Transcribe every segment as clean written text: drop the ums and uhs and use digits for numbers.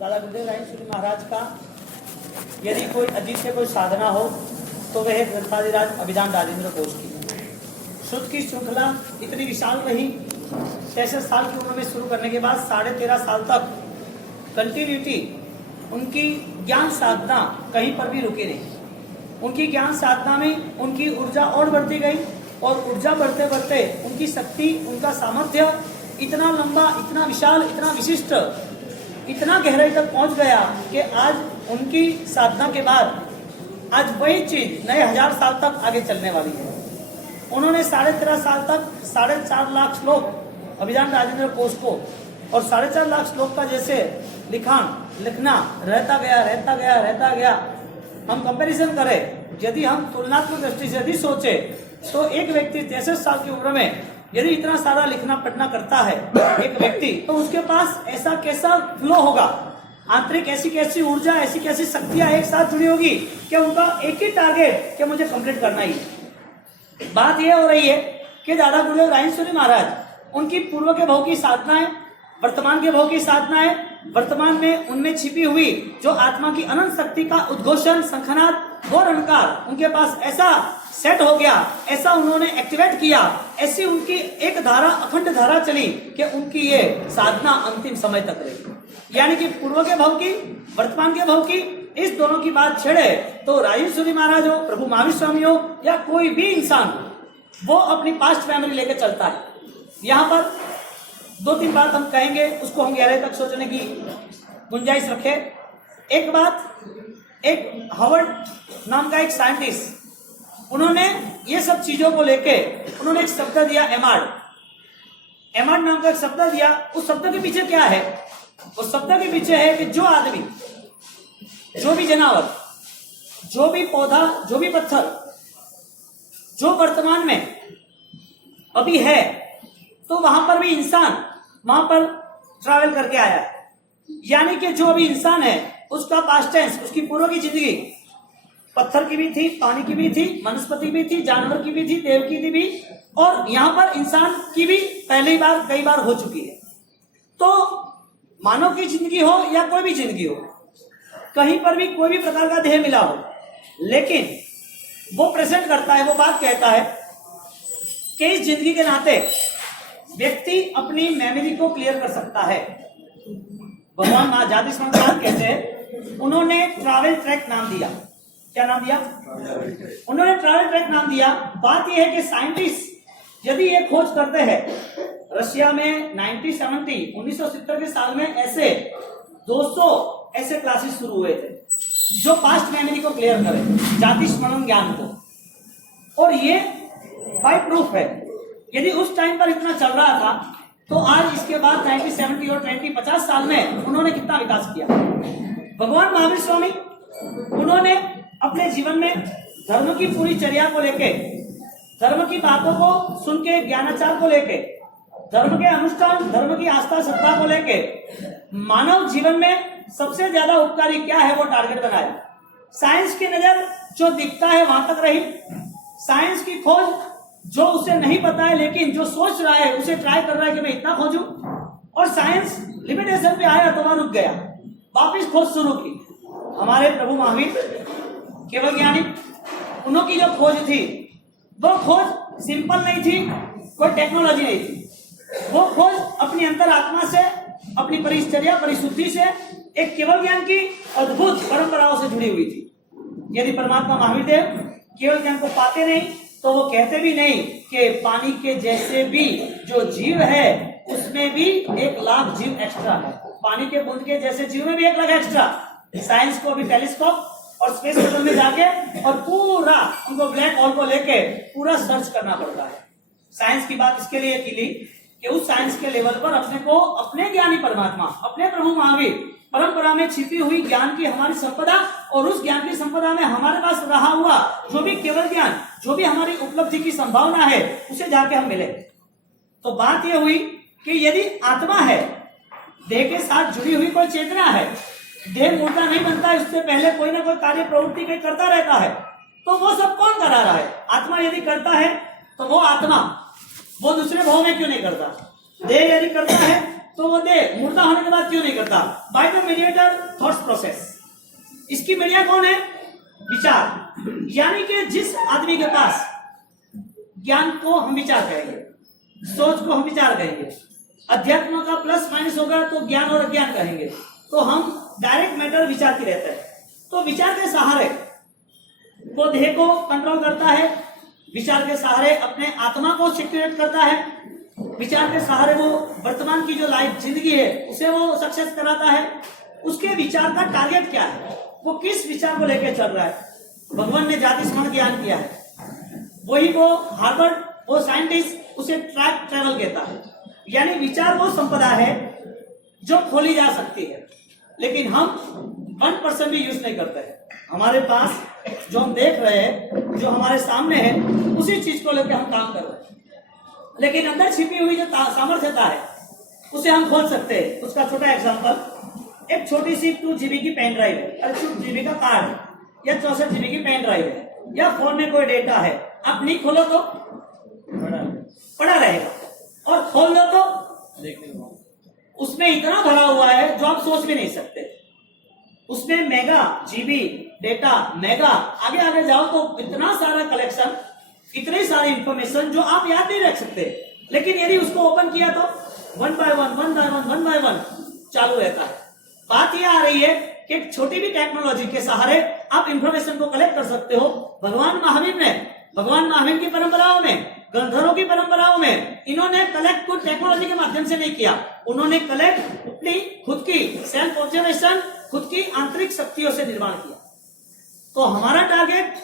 दादा गुरुदेव रायेश्वरी महाराज का यदि कोई अद्वितीय कोई साधना हो तो वह ग्रंथादिराज अभिधान राजेंद्र कोश की। शुद्ध की श्रृंखला इतनी विशाल रही, 63 साल की उम्र में शुरू करने के बाद 13.5 साल तक कंटिन्यूटी उनकी ज्ञान साधना कहीं पर भी रुकी नहीं। उनकी ज्ञान साधना में उनकी ऊर्जा और बढ़ती गई और ऊर्जा बढ़ते बढ़ते उनकी शक्ति, उनका सामर्थ्य इतना लंबा, इतना विशाल, इतना विशिष्ट, इतना गहराई तक पहुंच गया कि आज उनकी साधना के बाद आज वही चीज नए 1000 साल तक आगे चलने वाली है। उन्होंने 13.5 साल तक 4.5 लाख श्लोक अभिधान राजेंद्र कोश को और 4.5 लाख श्लोक का जैसे लिखना रहता गया। हम कंपैरिजन करें, यदि हम तुलनात्मक दृष्टि से यदि सोचे तो एक व्यक्ति 63 साल की उम्र में यदि इतना सारा लिखना पढ़ना करता है एक व्यक्ति, तो उसके पास ऐसा कैसा फ्लो होगा, आंतरिक ऐसी कैसी ऊर्जा, ऐसी कैसी शक्तियां एक साथ जुड़ी होगी कि उनका एक ही टारगेट कि मुझे कंप्लीट करना ही। बात यह हो रही है कि दादा गुरुदेव रायेश्वरी महाराज उनकी पूर्व के भाव की साधनाएं, वर्तमान के भाव की साधनाएं, वर्तमान में उनमें छिपी हुई जो आत्मा की अनंत शक्ति का उद्घोषण, शंखनाद, घोर अहंकार उनके पास ऐसा सेट हो गया, ऐसा उन्होंने एक्टिवेट किया, ऐसी उनकी एक धारा, अखंड धारा चली कि उनकी ये साधना अंतिम समय तक रही। यानी कि पूर्व के भाव की, वर्तमान के भाव की, इस दोनों की बात छेड़े तो राजेश्वरी महाराज हो, प्रभु महावीर स्वामी हो या कोई भी इंसान, वो अपनी पास्ट मेमोरी लेकर चलता है। यहाँ पर 2-3 बात हम कहेंगे, उसको हम गहराई तक सोचने की गुंजाइश रखे। एक बात, एक हार्वर्ड नाम का एक साइंटिस्ट, उन्होंने ये सब चीजों को लेके उन्होंने एक शब्द दिया, एमार्ड नाम का एक शब्द दिया। उस शब्द के पीछे क्या है? उस शब्द के पीछे है कि जो आदमी, जो भी जानवर, जो भी पौधा, जो भी पत्थर, जो वर्तमान में अभी है, तो वहां पर भी इंसान वहां पर ट्रैवल करके आया है। यानी कि जो अभी इंसान है उसका पास्ट टेंस, उसकी पूर्व की जिंदगी पत्थर की भी थी, पानी की भी थी, वनस्पति भी थी, जानवर की भी थी, देव की थी भी, और यहां पर इंसान की भी पहली बार कई बार हो चुकी है। तो मानव की जिंदगी हो या कोई भी जिंदगी हो, कहीं पर भी कोई भी प्रकार का देह मिला हो, लेकिन वो प्रेजेंट करता है, वो बात कहता है कि इस जिंदगी के नाते व्यक्ति अपनी मेमोरी को क्लियर कर सकता है। भगवान महाजाति संसार कहते हैं, उन्होंने ट्रैवल ट्रैक नाम दिया। क्या नाम दिया? उन्होंने ट्रैवल ट्रैक नाम दिया। बात यह है कि साइंटिस्ट यदि ये खोज करते हैं, रशिया में 1970 के साल में ऐसे 200 ऐसे क्लासेस शुरू हुए थे जो पास्ट मेमोरी को क्लियर करें, जाति स्मरण ज्ञान को, और ये बाय प्रूफ है। यदि उस टाइम पर इतना चल रहा था तो आज इसके बाद 1970 और 50 साल में उन्होंने कितना विकास किया। भगवान महावीर स्वामी, उन्होंने अपने जीवन में धर्म की पूरी चर्या को लेके, धर्म की बातों को सुन के, ज्ञानाचार को लेके, धर्म के अनुष्ठान, धर्म की आस्था श्रद्धा को लेके मानव जीवन में सबसे ज्यादा उपकारी क्या है वो टारगेट बनाया। साइंस की नजर जो दिखता है वहां तक रही, साइंस की खोज जो उसे नहीं पता है लेकिन जो सोच रहा है उसे ट्राई कर रहा है कि मैं इतना खोजूं, और साइंस लिमिटेशन पे आया तो वहां रुक गया, वापिस खोज शुरू की। हमारे प्रभु महावीर केवल ज्ञानी, उन्होंने जो खोज थी वो खोज सिंपल नहीं थी, कोई टेक्नोलॉजी नहीं थी, वो खोज अपनी अंतरात्मा से, अपनी परिचर्या, परिशुद्धि से, एक केवल ज्ञान की अद्भुत परंपराओं से जुड़ी हुई थी। यदि परमात्मा महावीर देव केवल ज्ञान को पाते नहीं तो वो कहते भी नहीं कि पानी के जैसे भी जो जीव है उसमें भी 1 लाख जीव एक्स्ट्रा है, पानी के बूंद के जैसे जीव में भी 1 लाख एक्स्ट्रा। साइंस को अभी टेलीस्कोप और स्पेस शटल में जाके और पूरा उनको ब्लैक होल को लेके पूरा सर्च करना पड़ता है। साइंस की बात इसके लिए की ली कि उस साइंस के लेवल पर अपने को, अपने ज्ञानी परमात्मा, अपने प्रभु महावीर परंपरा में छिपी हुई ज्ञान की हमारी संपदा, और उस ज्ञान की संपदा में हमारे पास रहा हुआ जो भी केवल ज्ञान, जो भी हमारी उपलब्धि की संभावना है, उसे जाके हम मिले। तो बात यह हुई कि यदि आत्मा है, देह के साथ जुड़ी हुई कोई चेतना है, देह मूर्ता नहीं बनता है, उससे पहले कोई ना कोई कार्य प्रवृत्ति कहीं करता रहता है, तो वो सब कौन करा रहा है? आत्मा यदि करता है तो वो आत्मा, वो दूसरे भाव में क्यों नहीं करता? देह यदि करता है तो वो दे मुर्दा होने के बाद क्यों नहीं करता? By the mediator thoughts process. इसकी मीडिया कौन है? विचार। यानी कि जिस आदमी के पास ज्ञान को हम विचार कहेंगे, सोच को हम विचार कहेंगे, अध्यात्म का प्लस माइनस होगा तो ज्ञान और अज्ञान कहेंगे, तो हम डायरेक्ट मैटर विचार की रहता है। तो विचार के सहारे वो देह को कंट्रोल करता है, विचार के सहारे अपने आत्मा को सिक्योरेट करता है, विचार के सहारे वो वर्तमान की जो लाइफ जिंदगी है उसे वो सक्सेस कराता है। उसके विचार का टारगेट क्या है, वो किस विचार को लेकर चल रहा है। भगवान ने जाति स्मरण ज्ञान किया है, वही वो हार्वर्ड वो साइंटिस्ट उसे ट्रैवल कहता है। यानी विचार वो संपदा है जो खोली जा सकती है, लेकिन हम 1% भी यूज नहीं करते हैं। हमारे पास जो हम देख रहे हैं, जो हमारे सामने है, उसी चीज को लेकर हम काम कर रहे हैं, लेकिन अंदर छिपी हुई जो सामर्थ्यता है उसे हम खोल सकते हैं। उसका छोटा एग्जांपल, एक छोटी सी 2 GB की पेन ड्राइव है, 2 GB का कार्ड है, या 64 GB की पेन ड्राइव है, या फोन में कोई डेटा है, आप नहीं खोलो तो पड़ा रहेगा, और खोल दो तो उसमें इतना भरा हुआ है जो आप सोच भी नहीं सकते। उसमें मेगा जीबी डेटा, मेगा आगे आगे जाओ तो इतना सारा कलेक्शन, इतनी सारी इंफॉर्मेशन जो आप याद नहीं रख सकते। लेकिन यदि उसको ओपन किया तो 1 by 1 चालू रहता है। बात यह आ रही है कि एक छोटी भी टेक्नोलॉजी के सहारे आप इंफॉर्मेशन को कलेक्ट कर सकते हो। भगवान महावीर की परंपराओं में, गंधर्वों की परंपराओं में इन्होंने कलेक्ट कुछ टेक्नोलॉजी के माध्यम से नहीं किया, उन्होंने कलेक्ट अपनी खुद की सेल्फ ऑब्जर्वेशन, खुद की आंतरिक शक्तियों से निर्माण किया। तो हमारा टारगेट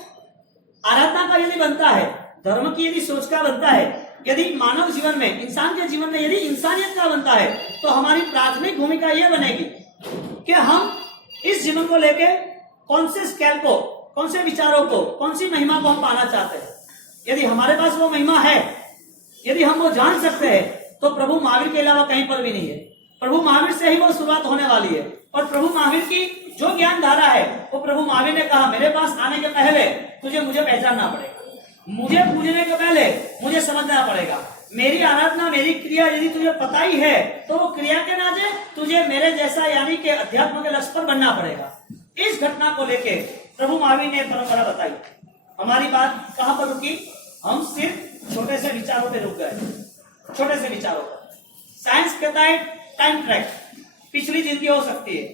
आराधना का यदि बनता है, धर्म की यदि सोच का बनता है, यदि मानव जीवन में, इंसान के जीवन में यदि इंसानियत का बनता है, तो हमारी प्राथमिक भूमिका यह बनेगी कि हम इस जीवन को लेके कौन से स्केल को, कौन से विचारों को, कौन सी महिमा को हम पाना चाहते हैं। यदि हमारे पास वो महिमा है, यदि हम वो जान सकते हैं, तो प्रभु महावीर के अलावा कहीं पर भी नहीं है। प्रभु महावीर से ही वो शुरुआत होने वाली है। और प्रभु महावीर की जो ज्ञान धारा है, वो प्रभु महावीर ने कहा, मेरे पास आने के पहले तुझे मुझे पहचानना पड़ेगा, मुझे पूजने के पहले मुझे समझना पड़ेगा। मेरी आराधना, मेरी क्रिया यदि तुझे पता ही है, तो वो क्रिया के नाते तुझे मेरे जैसा यानी कि अध्यात्म के लक्ष्य पर बनना पड़ेगा। इस घटना को लेके प्रभु महावीर ने परंपरा बताई। हमारी बात कहां पर रुकी? हम सिर्फ छोटे से विचारों पे रुक गए, छोटे से विचारों पर। साइंस कहता है टाइम ट्रैक, पिछली जिंदगी हो सकती है।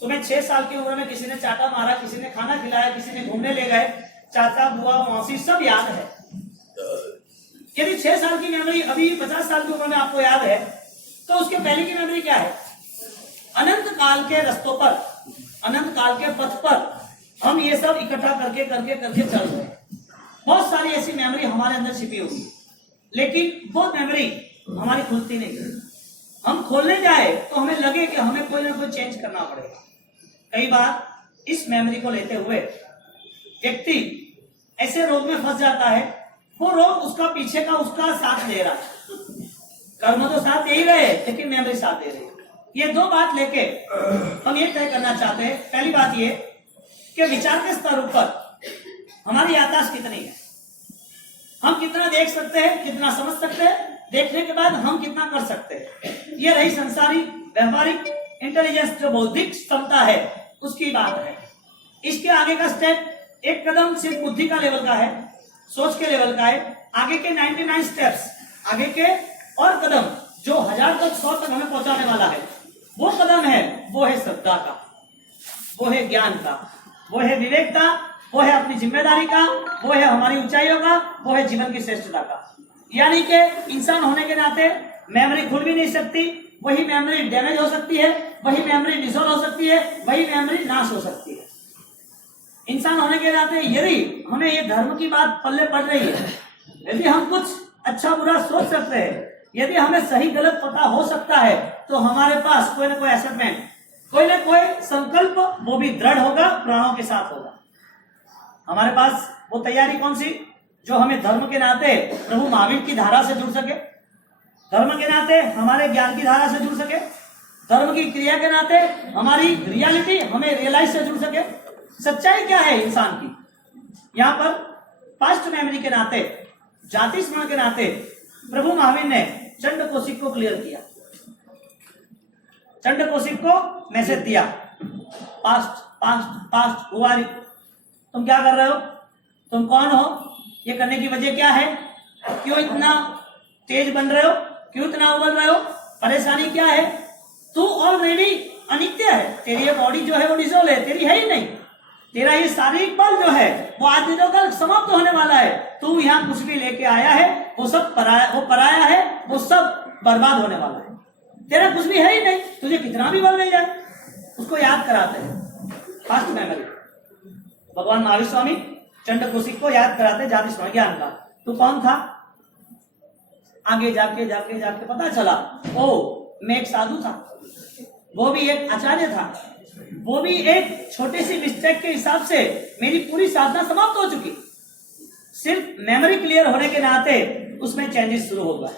तुम्हें 6 साल की उम्र में किसी ने चाटा मारा, किसी ने खाना खिलाया, किसी ने घूमने ले गए, चाचा बुआ मौसी सब याद है। यदि 6 साल की मेमोरी अभी 50 साल की उम्र में आपको याद है, तो उसके पहले की मेमोरी क्या है? अनंत काल के रस्तों पर, अनंत काल के पथ पर हम ये सब इकट्ठा करके करके करके चल रहे हैं। बहुत सारी ऐसी मेमोरी हमारे अंदर छिपी हुई, लेकिन वो मेमोरी हमारी खुलती नहीं है। हम खोलने जाए तो हमें लगे कि हमें कोई ना कोई चेंज करना पड़ेगा। कई बार इस मेमोरी को लेते हुए व्यक्ति ऐसे रोग में फंस जाता है, वो रोग उसका पीछे का उसका साथ दे रहा है। कर्म तो साथ दे ही रहे, लेकिन मेमोरी साथ दे रही है। ये 2 बात लेके हम ये तय करना चाहते हैं। पहली बात ये कि विचार के स्तर पर हमारी याददाश्त कितनी है, हम कितना देख सकते हैं, कितना समझ सकते हैं, देखने के बाद हम कितना कर सकते हैं। ये रही संसारी व्यावहारिक इंटेलिजेंस, जो बौद्धिक क्षमता है उसकी बात है। इसके आगे का स्टेप, एक कदम सिर्फ बुद्धि का लेवल का है, सोच के लेवल का है। आगे के 99 स्टेप्स, आगे के और कदम जो 1000 तक 100 तक हमें पहुंचाने वाला है, वो कदम है, वो है श्रद्धा का, वो है ज्ञान का, वो है विवेक का, वो है अपनी जिम्मेदारी का, वो है हमारी ऊंचाइयों का, वो है जीवन की श्रेष्ठता का। यानी कि इंसान होने के नाते मेमोरी खुल भी नहीं सकती, वही मेमोरी डैमेज हो सकती है, वही मेमोरी डिसॉल्व हो सकती है, वही मेमोरी नाश हो सकती है। इंसान होने के नाते यदि हमें ये धर्म की बात पल्ले पड़ रही है, यदि हम कुछ अच्छा बुरा सोच सकते हैं, यदि हमें सही गलत पता हो सकता है, तो हमारे पास कोई ना कोई एसेटमेंट, कोई ना कोई संकल्प, वो भी दृढ़ होगा, प्राणों के साथ होगा। हमारे पास वो तैयारी कौन सी, जो हमें धर्म के नाते प्रभु महावीर की धारा से जुड़ सके, धर्म के नाते हमारे ज्ञान की धारा से जुड़ सके, धर्म की क्रिया के नाते हमारी रियलिटी हमें रियलाइज से जुड़ सके। सच्चाई क्या है इंसान की? यहाँ पर पास्ट मेमोरी के नाते, जाति स्मरण के नाते प्रभु महावीर ने चंड कौशिक को क्लियर किया। चंड कौशिक को मैसेज दिया, पास्ट पास्ट पास्ट हुआ, तुम क्या कर रहे हो, तुम कौन हो, ये करने की वजह क्या है, क्यों इतना तेज बन रहे हो, क्यों इतना उबल रहे हो, परेशानी क्या है, तू ऑलरेडी अनित्य है, तेरी ये बॉडी जो है वो डिसोल है, तेरी है ही नहीं, तेरा ये शारीरिक बल जो है वो आज नहीं तो कल समाप्त होने वाला है, तू यहाँ कुछ भी लेके आया है वो सब पराया है, वो सब बर्बाद होने वाला है, तेरा कुछ भी है ही नहीं, तुझे कितना भी बल मिल जाए। उसको याद कराते हैं फास्ट मेमोरी। भगवान महावीर स्वामी चंड कौशिक को याद कराते जाति स्मरण ज्ञान का, तू कौन था, आगे जाके जाके जाके पता चला ओ मैं एक साधु था, वो भी एक आचार्य था, वो भी एक छोटी सी मिस्टेक के हिसाब से मेरी पूरी साधना समाप्त हो चुकी, सिर्फ मेमोरी क्लियर होने के नाते उसमें चेंजेस शुरू हो गए।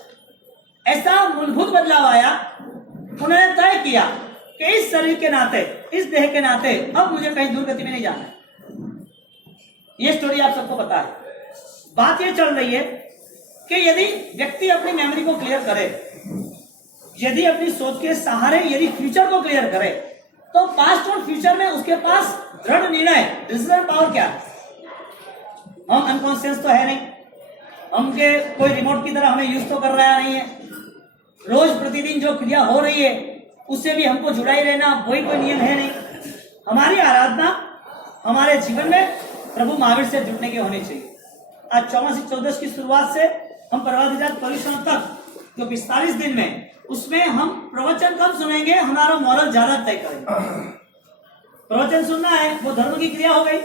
ऐसा मूलभूत बदलाव आया, उन्होंने तय किया कि इस शरीर के नाते, इस देह के नाते अब मुझे कहीं दूर गति में नहीं जाना है। ये स्टोरी आप सबको पता है। बात ये चल रही है कि यदि व्यक्ति अपनी मेमोरी को क्लियर करे, यदि अपनी सोच के सहारे यदि फ्यूचर को क्लियर करे, तो पास्ट और फ्यूचर में उसके पास दृढ़ निर्णय, डिसीजन पावर क्या है। हम अनकॉन्शियस तो है नहीं, हमके कोई रिमोट की तरह हमें यूज तो कर रहा नहीं है, रोज प्रतिदिन जो क्रिया हो रही है उससे भी हमको जुड़ा ही रहना वही कोई नियम है नहीं। हमारी आराधना हमारे जीवन में प्रभु महावीर से जुड़ने की होनी चाहिए। आज 14 की शुरुआत से हम पर्वाधिराज परिश्रम तक जो 45 दिन में, उसमें हम प्रवचन कब सुनेंगे, हमारा मॉरल ज्यादा तय करेंगे। प्रवचन सुनना है वो धर्म की क्रिया हो गई,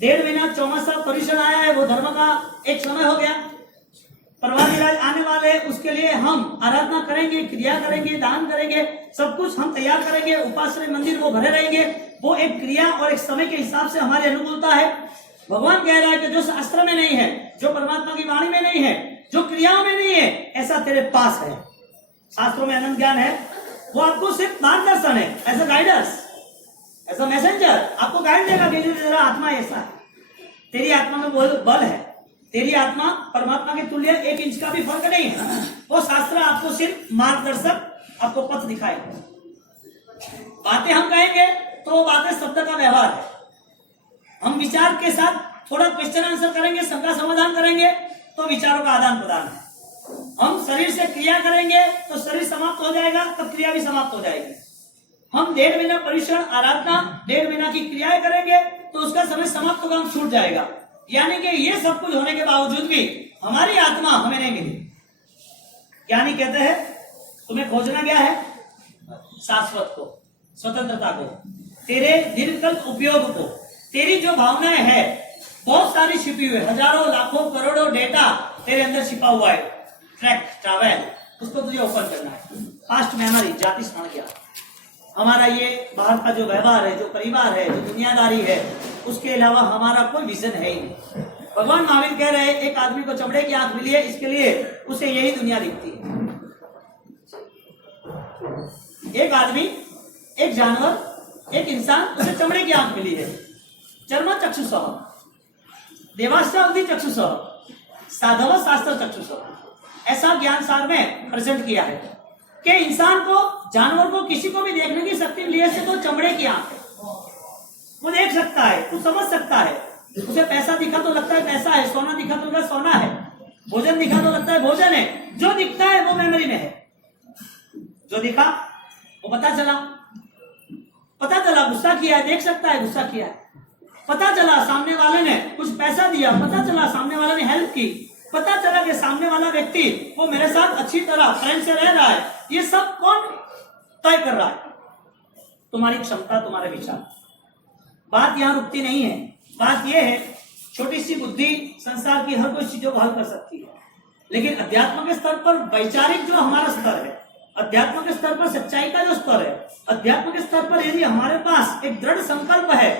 1.5 महीना 14 परिश्रम आया है वो धर्म का एक समय हो गया। पर्वाधिराज आने वाले, उसके लिए हम आराधना करेंगे, क्रिया करेंगे, दान करेंगे, सब कुछ हम तैयार करेंगे, उपासना मंदिर वो भरे रहेंगे, वो एक क्रिया और एक समय के हिसाब से हमारी अनुकूलता है। भगवान कह रहा है कि जो शास्त्र में नहीं है, जो परमात्मा की वाणी में नहीं है, जो क्रियाओं में नहीं है, ऐसा तेरे पास है। शास्त्रों में अनंत ज्ञान है, वो आपको सिर्फ मार्गदर्शन है, as a guiders, as a messenger आपको गाइड देगा कि तेरा आत्मा ऐसा है, तेरी आत्मा में बल है, तेरी आत्मा परमात्मा के तुल्य 1 इंच का भी फर्क नहीं है। वो शास्त्र आपको सिर्फ मार्गदर्शक, आपको पथ दिखाएगा। बातें हम कहेंगे तो वो बातें शब्द का व्यवहार है, हम विचार के साथ थोड़ा क्वेश्चन आंसर करेंगे, शंका समाधान करेंगे तो विचारों का आदान प्रदान है। हम शरीर से क्रिया करेंगे तो शरीर समाप्त हो जाएगा, तब क्रिया भी समाप्त हो जाएगी। हम 1.5 महीना परिश्रम, आराधना 1.5 महीना की क्रियाएं करेंगे तो उसका समय समाप्त होगा, हम छूट जाएगा। यानी कि ये सब कुछ होने के बावजूद भी हमारी आत्मा हमें नहीं मिली। ज्ञानी कहते हैं तुम्हें खोजना क्या है, शाश्वत को, स्वतंत्रता को, तेरे दीर्घकाल उपयोग को। तेरी जो भावनाएं है बहुत सारी छिपी हुई, हजारों लाखों करोड़ों डेटा तेरे अंदर छिपा हुआ है, ट्रैक ट्रैवल, उसको तुझे ओपन करना है। फास्ट मेमोरी, जाति स्मरण ज्ञान, हमारा ये बाहर का जो व्यवहार है, जो परिवार है, जो दुनियादारी है, उसके अलावा हमारा कोई विजन है ही नहीं। भगवान महावीर कह रहे हैं एक आदमी को चमड़े की आंख मिली है, इसके लिए उसे यही दुनिया दिखती है। एक आदमी, एक जानवर, एक इंसान, उसे चमड़े की आंख मिली है। चर्म चक्षुषः देवास्यावधि चक्षुषः साधव शास्त्र चक्षुषः, ऐसा ज्ञान सार में प्रेजेंट किया है कि इंसान को, जानवर को, किसी को भी देखने की शक्ति मिली है तो चमड़े की आंख है, वो देख सकता है, वो समझ सकता है। उसे पैसा दिखा तो लगता है पैसा है, सोना दिखा तो लगता है सोना है, भोजन दिखा तो लगता है भोजन है। जो दिखता है वो मेमोरी में है, जो दिखा वो पता चला गुस्सा किया है, देख सकता है गुस्सा किया है, पता चला सामने वाले ने कुछ पैसा दिया, पता चला सामने वाले ने हेल्प की, पता चला कि सामने वाला व्यक्ति वो मेरे साथ अच्छी तरह प्रेम से रह रहा है। ये सब कौन तय कर रहा है? तुम्हारी क्षमता, तुम्हारे विचार। बात यहाँ रुकती नहीं है, बात यह है छोटी सी बुद्धि संसार की हर कोई चीजों को हल कर सकती है, लेकिन अध्यात्म के स्तर पर, वैचारिक जो हमारा स्तर है, अध्यात्म के स्तर पर सच्चाई का जो स्तर है, अध्यात्म के स्तर पर यदि हमारे पास एक दृढ़ संकल्प है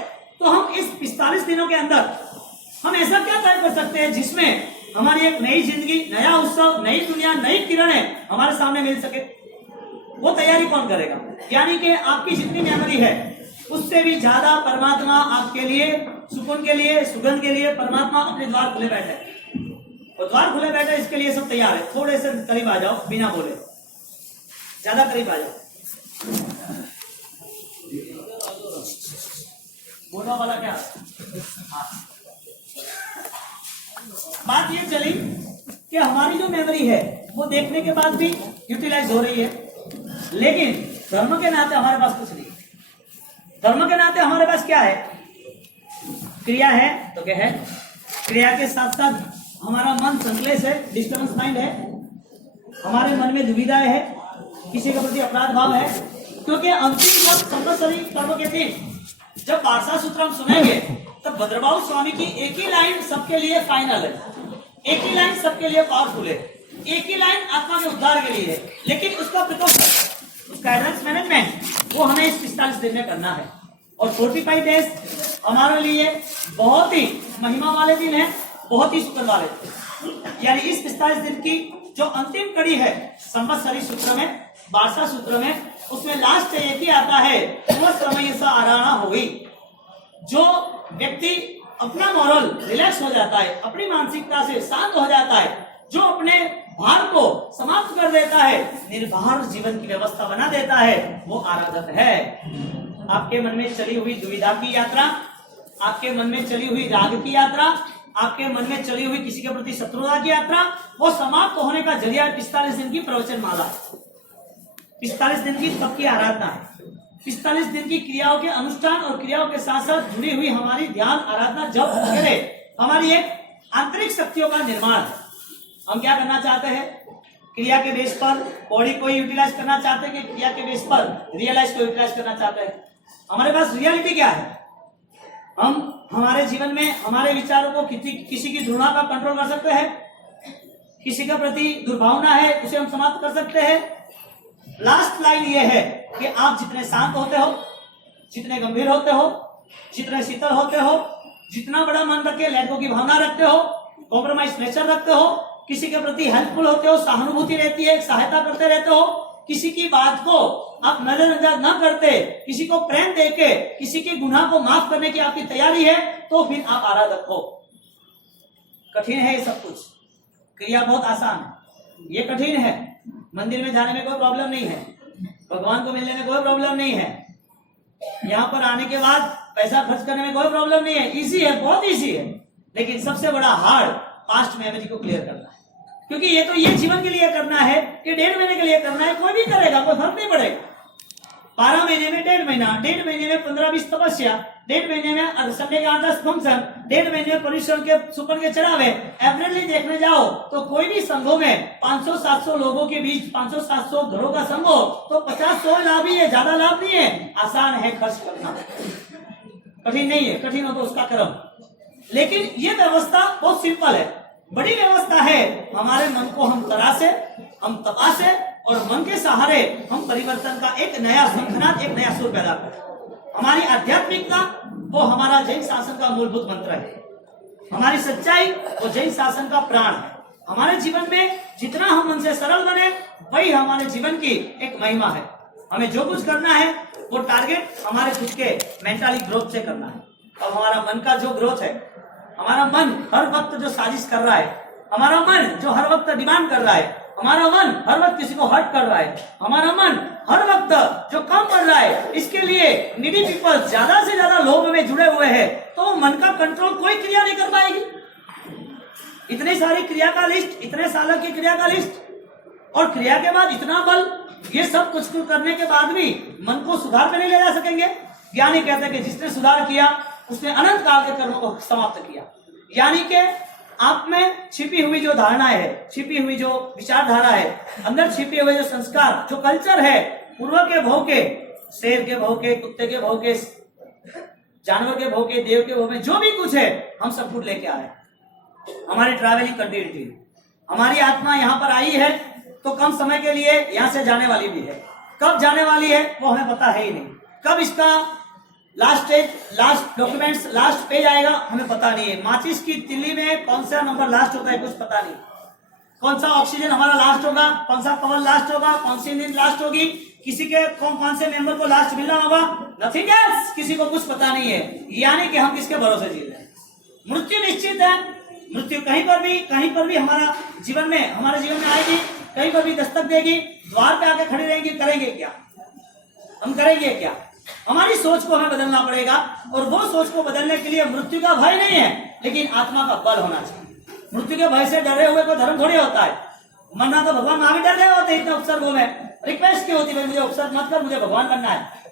तो हम इस 45 दिनों के अंदर हम ऐसा क्या तय कर सकते हैं जिसमें हमारी एक नई जिंदगी, नया उत्सव, नई दुनिया, नई किरणें हमारे सामने मिल सके। वो तैयारी कौन करेगा? यानी कि आपकी जितनी मेमोरी है उससे भी ज्यादा परमात्मा आपके लिए, सुकून के लिए, सुगंध के लिए परमात्मा अपने द्वार खुले बैठे। वो द्वार खुले बैठे, इसके लिए सब तैयार है। थोड़े से करीब आ जाओ, बिना बोले, ज्यादा करीब आ जाओ। बोलने वाला क्या? हाँ। बात ये चली कि हमारी जो मेमोरी है वो देखने के बाद भी यूटिलाइज हो रही है, लेकिन धर्म के नाते हमारे पास कुछ नहीं। धर्म के नाते हमारे पास क्या है? क्रिया है तो क्या है, क्रिया के साथ साथ हमारा मन संकलेश है, डिस्टर्बेंस माइंड है, हमारे मन में दुविधाएं है, किसी के प्रति अपराध भाव है, क्योंकि अंतिम जब संवत्सरी कर्म के दिन जब पारसा सूत्र हम सुनेंगे तब भद्रबाहु स्वामी की एक ही लाइन सबके लिए फाइनल है, एक ही लाइन सबके लिए पावरफुल है, एक ही लाइन आत्मा के उद्धार के लिए है, लेकिन उसका प्रिकॉशन, उसका एडवांस मैनेजमेंट वो हमें इस 45 दिन में करना है। और 45 डेज हमारे लिए बहुत ही महिमा वाले दिन है, बहुत ही शुक्र वाले दिन। यानी इस 45 दिन की जो अंतिम कड़ी है संवत्सरी सूत्र में, बारसा सूत्र में, उसमें लास्ट एक ही आता है, वह समय सा आराना होगी। जो व्यक्ति अपना मॉरल रिलैक्स हो जाता है, अपनी मानसिकता से शांत हो जाता है, जो अपने भार को समाप्त कर देता है, निर्भर जीवन की व्यवस्था बना देता है, वो आराधक है। आपके मन में चली हुई दुविधा की यात्रा, आपके मन में चली हुई राग की यात्रा, आपके मन में चली हुई किसी के प्रति शत्रुता की यात्रा, वो समाप्त होने का जरिया 45 दिन की प्रवचन माला, 45 दिन की तप की आराधना है, 45 दिन की क्रियाओं के अनुष्ठान और क्रियाओं के साथ साथ जुड़ी हुई हमारी ध्यान, आराधना, जप वगैरह हमारी एक आंतरिक शक्तियों का निर्माण है। हम क्या करना चाहते हैं? क्रिया के बेस पर बॉडी को यूटिलाइज करना चाहते हैं कि क्रिया के बेस पर रियलाइज को यूटिलाइज करना चाहते हैं? हमारे पास रियलिटी क्या है? हम हमारे जीवन में हमारे विचारों को किसी की घृणा का कंट्रोल कर सकते हैं, किसी के प्रति दुर्भावना है उसे हम समाप्त कर सकते हैं। लास्ट लाइन ये है कि आप जितने शांत होते हो, जितने गंभीर होते हो, जितने शीतल होते हो, जितना बड़ा मन रखे, लेट गो की भावना रखते हो, कॉम्प्रोमाइज नेचर रखते हो, किसी के प्रति हेल्पफुल होते हो, सहानुभूति रहती है, सहायता करते रहते हो, किसी की बात को आप नजरअंदाज न करते, किसी को प्रेम देके किसी के गुनाह को माफ करने की आपकी तैयारी है, तो फिर आप आराधक हो। कठिन है ये सब कुछ, क्रिया बहुत आसान है, ये कठिन है। मंदिर में जाने में कोई प्रॉब्लम नहीं है, भगवान को मिलने में कोई प्रॉब्लम नहीं है, यहाँ पर आने के बाद पैसा खर्च करने में कोई प्रॉब्लम नहीं है, इजी है, बहुत इजी है। लेकिन सबसे बड़ा हार्ड पास्ट मेमोरी को क्लियर करना है, क्योंकि ये तो ये जीवन के लिए करना है कि 1.5 महीने के लिए करना है, कोई भी करेगा, कोई फर्क नहीं पड़ेगा। 12 महीने में 1.5 महीना, 1.5 महीने में 15-20 तपस्या, 1.5 महीने में संडे के 8-10 फंक्शन, 1.5 महीने में परिश्रम के सुपन के चढ़ावे, एवरेजली देखने जाओ तो कोई भी संघों में 500-700 लोगों के बीच 500-700 घरों का संघ हो तो 50-100 लाभ ही है, ज्यादा लाभ नहीं है। आसान है खर्च करना, कठिन नहीं है, कठिन हो तो उसका कर्म। लेकिन ये व्यवस्था बहुत सिंपल है, बड़ी व्यवस्था है। हमारे मन को हम तरासे, हम तपासे और मन के सहारे हम परिवर्तन का एक नया शंखनाद, एक नया सुर पैदा करें। हमारी आध्यात्मिकता वो हमारा जैन शासन का मूलभूत मंत्र है, हमारी सच्चाई वो जैन शासन का प्राण है। हमारे जीवन में जितना हम मन से सरल बने वही हमारे जीवन की एक महिमा है। हमें जो कुछ करना है वो टारगेट हमारे खुद के मेंटली ग्रोथ से करना है। अब हमारा मन का जो ग्रोथ है, हमारा मन हर वक्त जो साजिश कर रहा है, हमारा मन जो हर वक्त डिमांड कर रहा है, हमारा मन हर वक्त किसी को हर्ट कर रहा है, हमारा मन हर वक्त जो काम कर रहा है, इसके लिए नीडी पीपल ज्यादा से ज्यादा लोभ में जुड़े हुए हैं, तो मन का कंट्रोल कोई क्रिया नहीं कर पाएगी। इतनी सारी क्रिया का लिस्ट, इतने सालों की क्रिया का लिस्ट, और क्रिया के बाद इतना बल, ये सब कुछ करने के बाद भी मन को सुधार पे नहीं ले जा सकेंगे। ज्ञानी कहते हैं कि जिसने सुधार किया उसने अनंत काल के कर्मों को समाप्त किया। यानी कि आप में छिपी हुई जो धारणाएं है, छिपी हुई जो विचारधारा है, अंदर छिपे हुए जो संस्कार, जो कल्चर है, पूर्व के भोग के, शेर के भोग के, कुत्ते के भोग के, जानवर के भोग के, देव के भोग में जो भी कुछ है, हम सब कुछ लेके आए। हमारी ट्रैवलिंग कंटिन्यूटी, हमारी आत्मा यहाँ पर आई है तो कम समय के लिए यहाँ से जाने वाली भी है। कब जाने वाली है वो हमें पता है ही नहीं। कब इसका लास्ट डॉक्यूमेंट्स, लास्ट पेज आएगा हमें पता नहीं है। माचिस की तिल्ली में कौन सा नंबर लास्ट होता है कुछ पता नहीं। कौन सा ऑक्सीजन हमारा लास्ट होगा, कौन सा कवर लास्ट होगा, कौन सी नींद लास्ट होगी, किसी के कौन से मेंबर को लास्ट मिलना होगा, नथिंग एल्स, किसी को कुछ पता नहीं है। यानी कि हम किसके भरोसे जी रहे हैं। मृत्यु निश्चित है, मृत्यु कहीं पर भी हमारे जीवन में आएगी, कहीं पर भी दस्तक देगी, द्वार पे आके खड़ी रहेंगी। करेंगे क्या? हम करेंगे क्या? हमारी सोच को हमें बदलना पड़ेगा, और वो सोच को बदलने के लिए मृत्यु का भय नहीं है, लेकिन आत्मा का बल होना चाहिए। मृत्यु के भय से डरे हुए कोई धर्म थोड़ी होता है। मरना तो भगवान महावीर डर रहे होते इतने उपसर्गों में। रिक्वेस्ट क्यों होती है, मुझे उपसर्ग मत कर, मुझे भगवान बनना है।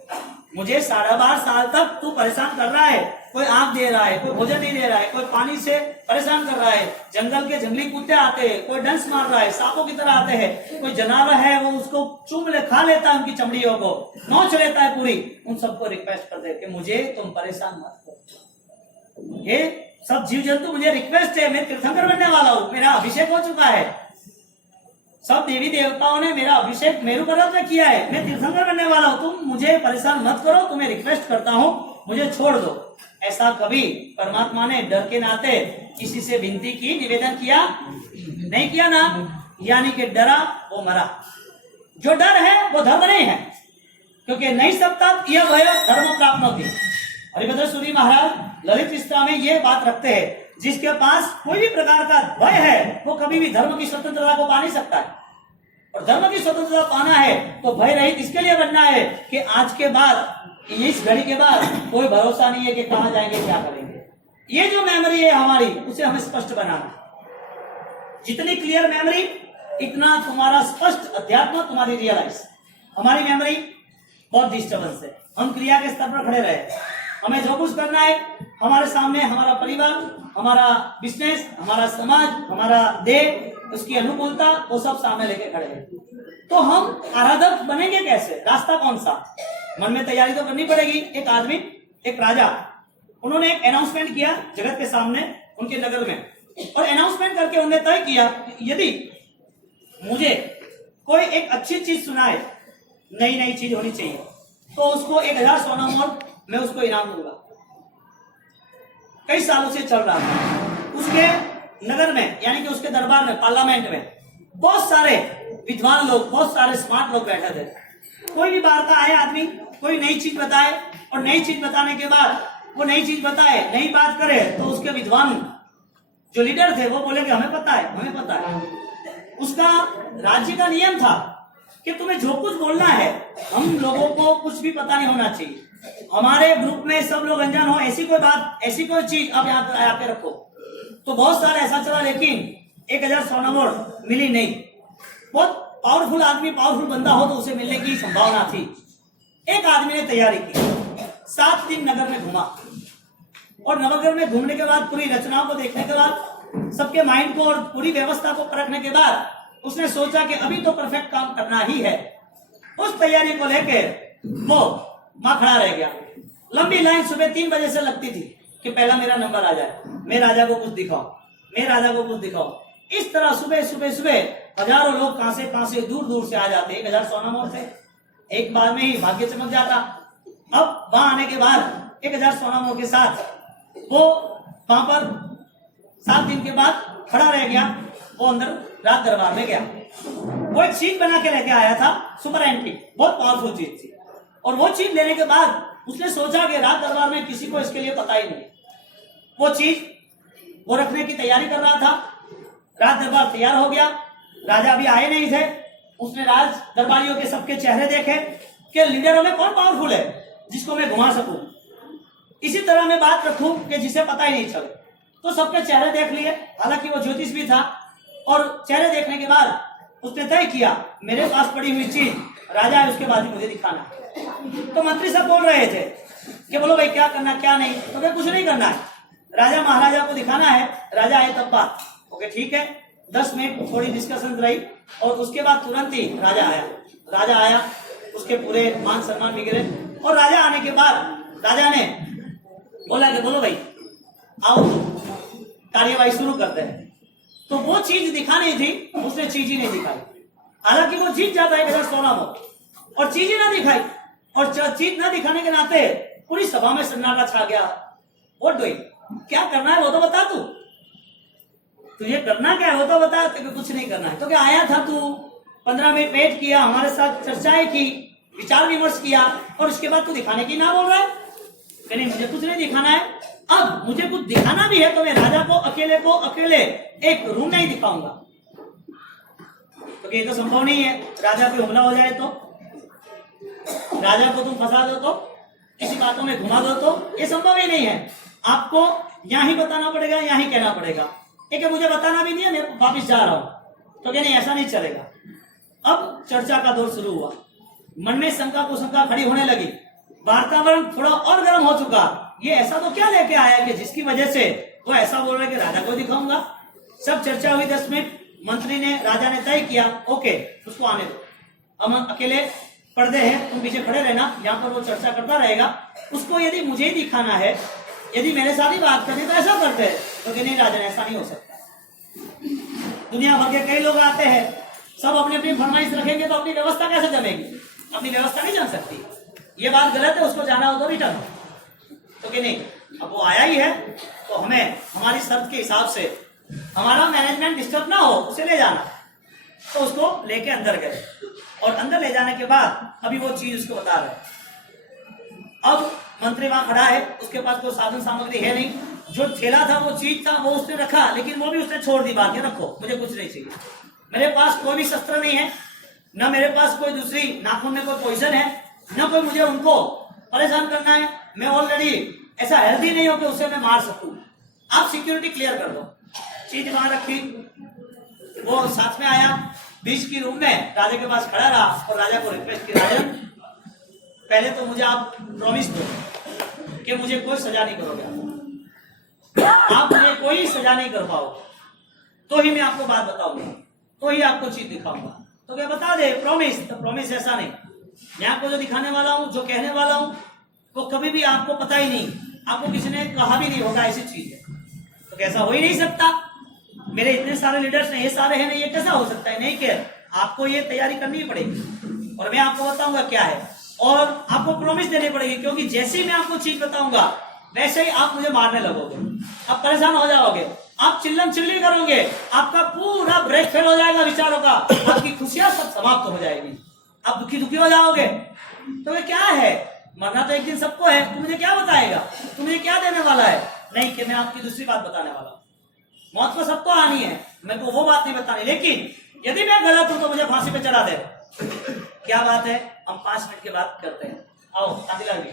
मुझे 12.5 साल तक तू परेशान कर रहा है, कोई आग दे रहा है, कोई भोजन नहीं दे रहा है, कोई पानी से परेशान कर रहा है, जंगल के जंगली कुत्ते आते हैं, कोई डंस मार रहा है, सांपों की तरह आते हैं, कोई जानवर है वो उसको चूम ले, खा लेता है, उनकी चमड़ियों को नोच लेता है पूरी। उन सबको रिक्वेस्ट कर दे कि मुझे तुम परेशान मत करो। ये सब जीव जंतु मुझे रिक्वेस्ट है, मैं तीर्थंकर बनने वाला हूँ, मेरा अभिषेक हो चुका है, सब देवी देवताओं ने मेरा अभिषेक मेरु पर्वत में किया है, मैं तीर्थंकर बनने वाला हूं, तुम मुझे परेशान मत करो, तुम्हें रिक्वेस्ट करता हूं, मुझे छोड़ दो। ऐसा कभी परमात्मा ने डर के नाते किसी से विनती की, निवेदन किया नहीं किया ना? यानी कि डरा वो मरा। जो डर है वो धर्म नहीं है, क्योंकि नहीं सकता यह भय धर्म प्राप्त होती। हरिभद्र सूरी महाराज ललित विस्तार में ये बात रखते हैं, जिसके पास कोई भी प्रकार का भय है वो कभी भी धर्म की स्वतंत्रता को पा नहीं सकता है। और धर्म की स्वतंत्रता पाना है तो भय रहित इसके लिए बनना है कि आज के बाद, इस घड़ी के बाद कोई भरोसा नहीं है कि कहां जाएंगे, क्या करेंगे। ये जो मेमोरी है हमारी, उसे हमें स्पष्ट बनाना। जितनी क्लियर मेमोरी, इतना तुम्हारा स्पष्ट अध्यात्म तुम्हारी रियलाइज। हमारी मेमोरी बहुत डिस्टर्बेंस है, हम क्रिया के स्तर पर खड़े रहे, हमें जो कुछ करना है हमारे सामने, हमारा परिवार, हमारा बिजनेस, हमारा समाज, हमारा देह, उसकी अनुकूलता, वो सब सामने लेके खड़े हैं। तो हम आराधक बनेंगे कैसे? रास्ता कौन सा? मन में तैयारी तो करनी पड़ेगी। एक आदमी, एक राजा, उन्होंने एक अनाउंसमेंट किया जगत के सामने उनके नगर में, और अनाउंसमेंट करके उन्होंने तय किया यदि मुझे कोई एक अच्छी चीज सुनाए, नई नई चीज होनी चाहिए, तो उसको 1000 सोना मोल मैं उसको इनाम दूंगा। कई सालों से चल रहा था। उसके नगर में, यानी कि उसके दरबार में, पार्लियामेंट में बहुत सारे विद्वान लोग, बहुत सारे स्मार्ट लोग बैठे थे। कोई भी बाहर का आए आदमी कोई नई चीज बताए, और नई चीज बताने के बाद वो नई चीज बताए, नई बात करे, तो उसके विद्वान जो लीडर थे वो बोले कि हमें पता है, हमें पता है। उसका राज्य का नियम था कि तुम्हें जो कुछ बोलना है, हम लोगों को कुछ भी पता नहीं होना चाहिए, हमारे ग्रुप में सब लोग अनजान हो, ऐसी कोई बात, ऐसी कोई चीज आप यहाँ पर आके रखो। तो बहुत सारा ऐसा चला, लेकिन 1000 सोना मोल मिली नहीं। बहुत पावरफुल आदमी, पावरफुल बंदा हो तो उसे मिलने की संभावना थी। एक आदमी ने तैयारी की, 7 दिन नगर में घूमा, और नगर में घूमने के बाद, पूरी रचनाओं को देखने के बाद, सबके माइंड को और पूरी व्यवस्था को परखने के बाद उसने सोचा कि अभी तो परफेक्ट काम करना ही है। उस तैयारी को लेके वो वहां खड़ा रह गया। लंबी लाइन सुबह 3 बजे से लगती थी कि पहला मेरा नंबर आ जाए, मैं राजा को कुछ दिखाऊं, मैं राजा को कुछ दिखाऊं। इस तरह सुबह सुबह सुबह हजारों लोग कहां से दूर दूर से आ जाते। 1000 सोना मोल से एक बार में ही भाग्य चमक जाता। अब वहां आने के बाद 1000 सोना मोल के साथ वो वहां पर 7 दिन के बाद खड़ा रह गया। वो अंदर राज दरबार में गया। वो एक चीज बना के लेके आया था, सुपर एंटी, बहुत पावरफुल चीज थी। और वो चीज लेने के बाद उसने सोचा कि राज दरबार में किसी को इसके लिए पता ही नहीं। वो चीज वो रखने की तैयारी कर रहा था। राज दरबार तैयार हो गया, राजा अभी आए नहीं थे। उसने राज दरबारियों के सबके चेहरे देखे कि लीडरों में कौन पावरफुल है जिसको मैं घुमा सकूं, इसी तरह मैं बात रखूं कि जिसे पता ही नहीं चले। तो सबके चेहरे देख लिए, हालांकि वो ज्योतिष भी था। और चेहरे देखने के बाद उसने तय किया मेरे पास पड़ी हुई चीज राजा है, उसके बाद ही मुझे दिखाना है। तो मंत्री सब बोल रहे थे कि बोलो भाई क्या करना क्या नहीं। तो क्या कुछ नहीं करना है, राजा महाराजा को दिखाना है, राजा आए तब बात। ओके ठीक है। 10 मिनट थोड़ी डिस्कशन रही और उसके बाद तुरंत ही राजा आया। राजा आया, उसके पूरे मान सम्मान वगैरह। और राजा आने के बाद राजा ने बोला कि बोलो भाई आओ कार्यवाही शुरू करते हैं। तो वो चीज दिखानी थी, उसने चीज ही नहीं दिखाई। हालांकि वो जीत जाता है 1000 सोना मोल, और चीज ही ना दिखाई। और चीज ना दिखाने के नाते पूरी सभा में सन्नाटा छा गया। व्हाट डूइंग, क्या करना है वो तो बता, तू तुझे करना क्या है वो तो बता। कुछ नहीं करना है तो क्या आया था तू, 15 मिनट वेट किया, हमारे साथ चर्चाएं की, विचार विमर्श किया, और उसके बाद तू दिखाने की ना बोल रहा है। नहीं मुझे कुछ नहीं दिखाना है। अब मुझे कुछ दिखाना भी है तो मैं राजा को अकेले एक रूम नहीं दिखाऊंगा, तो ये तो संभव नहीं है। राजा पे हमला हो जाए तो राजा को तुम फंसा दो तो, किसी बातों में घुमा दो तो, ये संभव ही नहीं है। आपको यहाँ ही बताना पड़ेगा, यहाँ ही कहना पड़ेगा। एक है मुझे बताना भी नहीं है, मैं वापिस जा रहा हूँ, तो क्या नहीं, ऐसा नहीं चलेगा। अब चर्चा का दौर शुरू हुआ, मन में शंका को शंका खड़ी होने लगी, वातावरण थोड़ा और गर्म हो चुका। ये ऐसा तो क्या लेके आया कि जिसकी वजह से वो ऐसा बोल रहा है कि राजा को दिखाऊंगा। सब चर्चा हुई 10 मिनट, मंत्री ने, राजा ने तय किया, ओके उसको आने दो, हम अकेले पर्दे हैं, तुम पीछे खड़े रहना, यहाँ पर वो चर्चा करता रहेगा। उसको यदि मुझे ही दिखाना है, यदि मेरे साथ ही बात करनी तो ऐसा करते हैं, तो कि नहीं राजन ऐसा नहीं हो सकता। दुनिया भर के कई लोग आते हैं, सब अपनी अपनी फरमाइश रखेंगे तो अपनी व्यवस्था कैसे जमेगी? अपनी व्यवस्था नहीं जम सकती। ये बात गलत है, उसको जाना हो तो रिटर्न, तो कि नहीं अब वो आया ही है तो हमें हमारी शर्त के हिसाब से हमारा मैनेजमेंट डिस्टर्ब ना हो, उसे ले जाना। तो उसको लेके अंदर गए और अंदर ले जाने के बाद अभी वो चीज उसको बता रहे। अब मंत्री वहां खड़ा है, उसके पास कोई साधन सामग्री है नहीं, जो थैला था वो चीज था वो उसने रखा, लेकिन वो भी उसने छोड़ दी, बात रखो मुझे कुछ नहीं चाहिए, मेरे पास कोई भी शस्त्र नहीं है, न मेरे पास कोई दूसरी नाखून में कोई पॉइजन है, न कोई मुझे उनको परेशान करना है, मैं ऑलरेडी ऐसा हेल्दी नहीं हो कि उसे मैं मार सकूं, आप सिक्योरिटी क्लियर कर दो। चीज वहां रखी, वो साथ में आया, बीच की रूम में राजा के पास खड़ा रहा और राजा को रिक्वेस्ट की, राजन पहले तो मुझे आप प्रॉमिस दो कि मुझे कोई सजा नहीं करोगे, आप मुझे कोई सजा नहीं कर पाओगे, तो ही मैं आपको बात बताऊंगा, तो ही आपको चीज दिखाऊंगा। तो क्या बता दे प्रॉमिस? तो प्रॉमिस ऐसा नहीं, मैं आपको जो दिखाने वाला हूं, जो कहने वाला हूं, वो कभी भी आपको पता ही नहीं, आपको किसी ने कहा भी नहीं होगा ऐसी चीज है, तो कैसा हो ही नहीं सकता। मेरे इतने सारे लीडर्स हैं, ये सारे हैं, नहीं ये कैसा हो सकता है? नहीं, क्या आपको ये तैयारी करनी पड़ेगी और मैं आपको बताऊंगा क्या है, और आपको प्रॉमिस देनी पड़ेगी, क्योंकि जैसे ही मैं आपको चीज बताऊंगा वैसे ही आप मुझे मारने लगोगे, आप परेशान हो जाओगे, आप चिल्लम चिल्ली करोगे, आपका पूरा ब्रेक फेल हो जाएगा विचारों का, आपकी खुशियां सब समाप्त हो जाएगी, आप दुखी दुखी हो जाओगे। तो ये क्या है? मरना तो एक दिन सबको है, तू मुझे क्या बताएगा, तू मुझे क्या देने वाला है? नहीं कि मैं आपकी दूसरी बात बताने वाला हूं, मौत तो सबको आनी है, मेरे को वो बात नहीं बतानी, लेकिन यदि मैं गलत हूं तो मुझे फांसी पे चढ़ा दे। क्या बात है? हम 5 मिनट के बाद करते हैं, आओ कांतिलाल जी।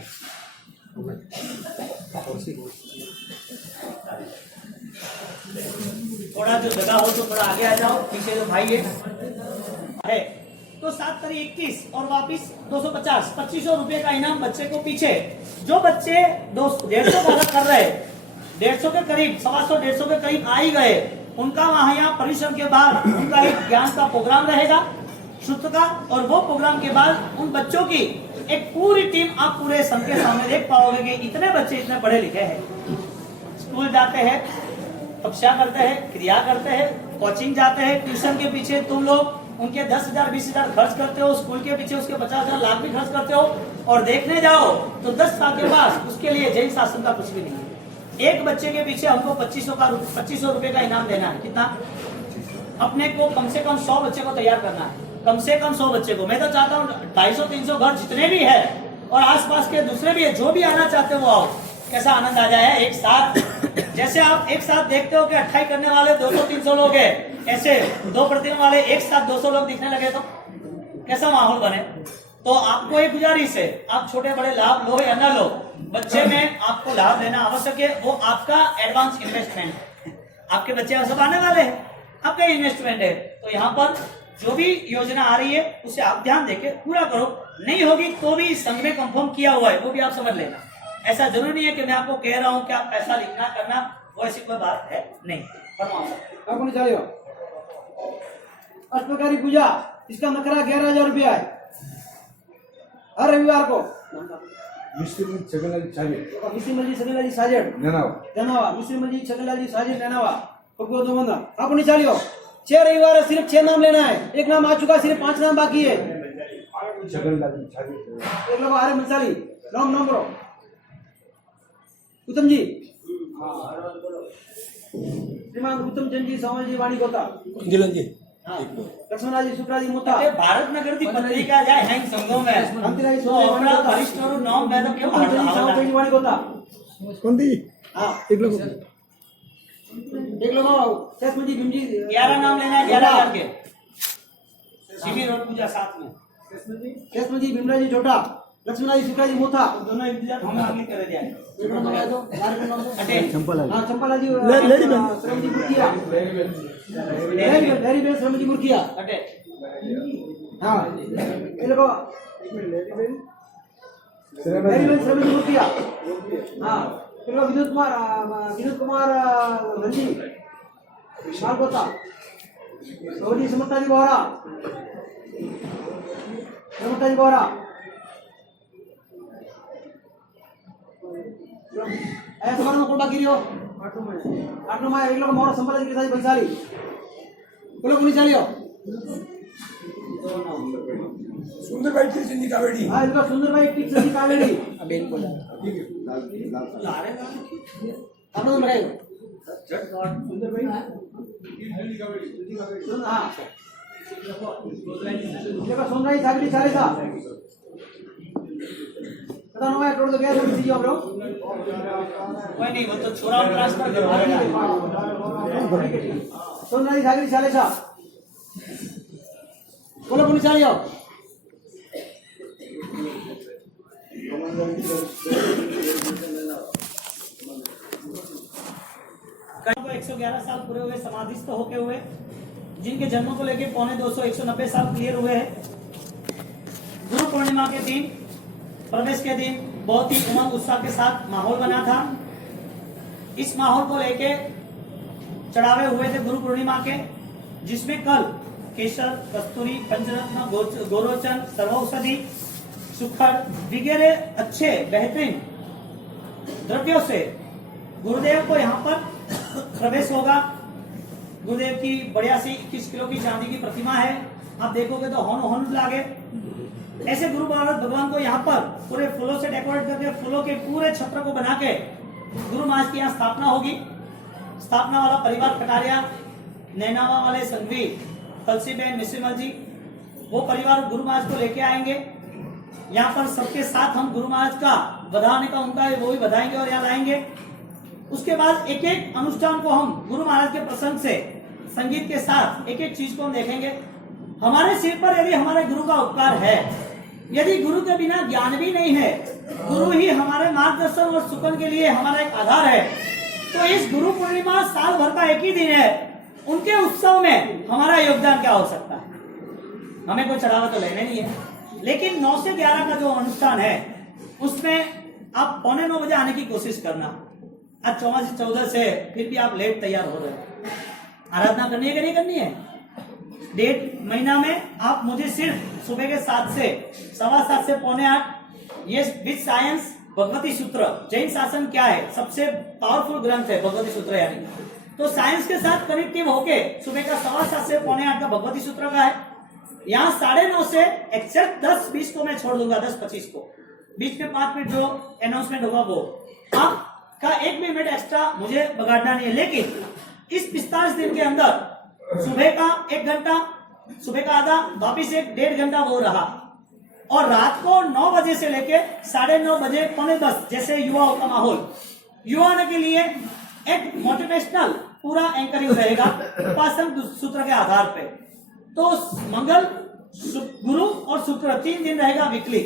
थोड़ा जो जगह हो तो थोड़ा आगे आ जाओ, पीछे जो भाई है तो 7 तारीख 21 और वापिस 250, 2500 रुपए का इनाम बच्चे को। पीछे जो बच्चे 150 कर रहे, 150 के करीब, 125 के करीब आ ही गए, उनका वहां यहाँ परिश्रम के बाद उनका एक ज्ञान का प्रोग्राम रहेगा, शुद्ध का, और वो प्रोग्राम के बाद उन बच्चों की एक पूरी टीम आप पूरे संघ के सामने देख पाओगे कि इतने बच्चे इतने पढ़े लिखे हैं, स्कूल जाते हैं, तपस्या करते हैं, क्रिया करते हैं, कोचिंग जाते हैं, ट्यूशन के पीछे तुम लोग उनके 10,000 20,000 खर्च करते हो, स्कूल के पीछे उसके 50,000 लाख भी खर्च करते हो, और देखने जाओ तो 10 साल के बाद उसके लिए जैन शासन का कुछ भी नहीं है। एक बच्चे के पीछे हमको 2500 रुपए का इनाम देना है। कितना? अपने को कम से कम 100 बच्चे को तैयार करना है, कम से कम 100 बच्चे को। मैं तो चाहता हूँ 250-300 घर जितने भी है और आसपास के दूसरे भी है, जो भी आना चाहते हो वो आओ। कैसा आनंद आ जाए एक साथ, जैसे आप एक साथ देखते हो कि 28 करने वाले 200-300 लोग हैं, ऐसे 2 प्रतिमा वाले एक साथ 200 लोग दिखने लगे तो कैसा माहौल बने। तो आपको एक गुजारिश है, आप छोटे बड़े लाभ लो या न लो, बच्चे में आपको लाभ लेना आवश्यक है, वो आपका एडवांस इन्वेस्टमेंट है। आपके बच्चे सब आने वाले हैं, आपका इन्वेस्टमेंट है। तो यहाँ पर जो भी योजना आ रही है उसे आप ध्यान देके पूरा करो, नहीं होगी तो भी संघ में कंफर्म किया हुआ है, वो भी आप समझ लेना। ऐसा जरूरी नहीं है कि मैं आपको कह रहा हूँ कि आप पैसा लिखना करना, वो ऐसी कोई बात है नहीं। अष्टप्रकारी पूजा, इसका नखरा 11,000 रुपया है हर रविवार को। मिस्त्री छगनलाल साजेड नेनावा, मिस्त्री छगनलाल साजेड नेनावा, अपनी चालियो 6 रविवार है, सिर्फ 6 नाम लेना है, एक नाम आ चुका, सिर्फ 5 नाम बाकी है। एक लोग आ रहे मंसाली, नाम बोलो। उत्तम जी, श्रीमान उत्तम चंद जी, सावल जी, वाणी गोता जी, लक्ष्मणा जी, शुक्ला जी, मोता भारत नगर की पत्रिका जाए हैंग संघों में अंतराई तो अपना वरिष्ठ नाम मैं तो क्यों सावल जी, वाणी गोता कौन थी? हाँ एक लोग शेषमन जी, भीम जी, 11 नाम लेना है, 11,000 के। शिविर और पूजा साथ में। कृष्ण जी भीमराज जी छोटा, लक्ष्मण जी शुक्ला जी मोथा। दोनों एक दूसरे हमें आगे कर दिया हाँ चंपाला जी लेडी बहन। श्रम जी मुर्खिया, लहरी बेन श्रम जी मुर्खिया। अटे हाँ ये लोग लहरी बेन श्रम जी मुर्खिया। हाँ ये लोग विनोद कुमार नंदी मालकोता, सोनी समता जी बोहरा, समता जी बोहरा। ऐसा तुम्हारा कोटा गिरियो आठ में एक लोग मोर संपला जी के साथ बंसाली वो लोग नहीं चलियो। सुंदर भाई की जिंदगी कावेड़ी। हाँ इनका सुंदर भाई टिक से कावेड़ी बेन को आप लोग बताइए। सुंदर भाई हाँ देखो सुन रही सागरी चाले था पता नहीं मैं टोट तो गया थोड़ी सी हम लोग कोई नहीं, वो तो छोरा ट्रांसफर करवा सुन रही सागरी चाले था बोलो पुलिस आ जाओ। कई को 111 साल पूरे हुए, समाधिस्थ होके हुए, जिनके जन्म को लेके 190 साल क्लियर हुए हैं। गुरु पूर्णिमा के दिन, प्रवेश के दिन बहुत ही उमंग उत्साह के साथ माहौल बना था। इस माहौल को लेके चढ़ावे हुए थे गुरु पूर्णिमा के, जिसमें कल केसर, कस्तूरी, पंचरत्न, गोरोचन, सर्वौषधि, सुखर वगैरह अच्छे बेहतरीन द्रव्यों से गुरुदेव को यहाँ पर प्रवेश होगा। गुरुदेव की बढ़िया सी 21 किलो की चांदी की प्रतिमा है, आप देखोगे तो हॉन लागे। ऐसे गुरु महाराज भगवान को यहाँ पर पूरे फूलों से डेकोरेट करके, फूलों के पूरे छत्र को बना के गुरु महाराज की यहाँ स्थापना होगी। स्थापना वाला परिवार कटारिया, नैनावा वाले संघवी, कलसी बहन, मिश्रीमल जी, वो परिवार गुरु महाराज को लेके आएंगे। यहाँ पर सबके साथ हम गुरु महाराज का बधाने का उनका वो भी बधाएंगे और यहाँ लाएंगे। उसके बाद एक एक अनुष्ठान को हम गुरु महाराज के प्रसंग से संगीत के साथ एक एक चीज को हम देखेंगे। हमारे सिर पर यदि हमारे गुरु का उपकार है, यदि गुरु के बिना ज्ञान भी नहीं है, गुरु ही हमारे मार्गदर्शन और सुकन के लिए हमारा एक आधार है, तो इस गुरु पूर्णिमा साल भर का एक ही दिन है, उनके उत्सव में हमारा योगदान क्या हो सकता है। हमें कोई चढ़ावा तो लेना नहीं है, लेकिन 9 से 11 का जो अनुष्ठान है उसमें आप 8:45 बजे आने की कोशिश करना। आज 14 से फिर भी आप लेट तैयार हो रहे हैं। आराधना करनी है कि नहीं करनी है? 1.5 महीना में आप मुझे सिर्फ सुबह के 7 से 7:15 से 7:45 ये विद साइंस भगवती सूत्र, जैन शासन क्या है, सबसे पावरफुल ग्रंथ है भगवती सूत्र, यानी तो साइंस के साथ कनेक्टिव होके सुबह का 7:15 से 7:45 का भगवती सूत्र का है। यहाँ 9:30 से एक्सेप्ट 10-20 को मैं छोड़ दूंगा, 10-25 को बीच में 5 मिनट जो अनाउंसमेंट होगा वो आपका 1 मिनट एक्स्ट्रा मुझे बगाड़ना नहीं है। लेकिन इस 45 दिन के अंदर सुबह का 1 घंटा, सुबह का आधा, वापिस 1-1.5 घंटा वो रहा, और रात को 9 बजे से लेके 9:30 बजे 9:45 जैसे युवाओं का माहौल, युवाओं के लिए एक मोटिवेशनल पूरा एंकरिंग रहेगा उपासना सूत्र के आधार पे। तो मंगल, गुरु और शुक्र 3 दिन रहेगा वीकली।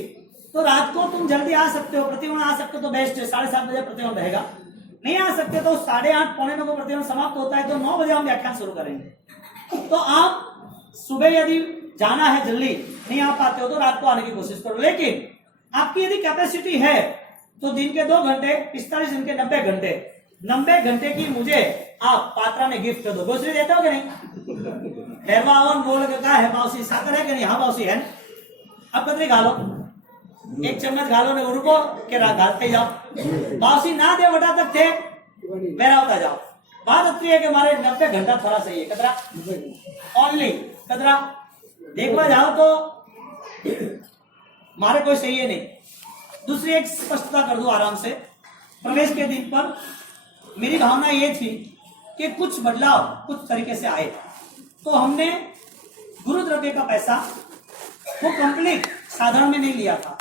तो रात को तुम जल्दी आ सकते हो, प्रतिगमन आ सकते हो तो बेस्ट है, 7:30 बजे प्रतिगमन रहेगा। नहीं आ सकते तो 8:30 पौने 9 को प्रतिगमन समाप्त होता है, तो 9 बजे हम व्याख्यान शुरू करेंगे। तो आप सुबह यदि जाना है, जल्दी नहीं आ पाते हो तो रात को आने की कोशिश करो। लेकिन आपकी यदि कैपेसिटी है तो दिन के 2 घंटे, 45 दिन के 90 घंटे, 90 घंटे की मुझे आप पात्रा में गिफ्ट कर दो। ग्रोसरी देते हो कि नहीं? हेरवावन बोल के कहा है बाउसी साकर है कि नहीं? हाँ बाउसी है। अब कतरी घालो, 1 चम्मच घालो ने रुको के घालते जाओ। बाउसी ना दे बटा तक थे मेरा होता जाओ। बात अत्री है कि हमारे 90 घंटा थोड़ा सही है। कतरा ओनली कतरा देखवा जाओ तो मारे कोई सही है नहीं। दूसरी एक स्पष्टता कर दो आराम से। प्रवेश के दिन पर मेरी भावना ये थी कि कुछ बदलाव कुछ तरीके से आए, तो हमने गुरु द्रव्य का पैसा वो कंप्लीट साधारण में नहीं लिया था।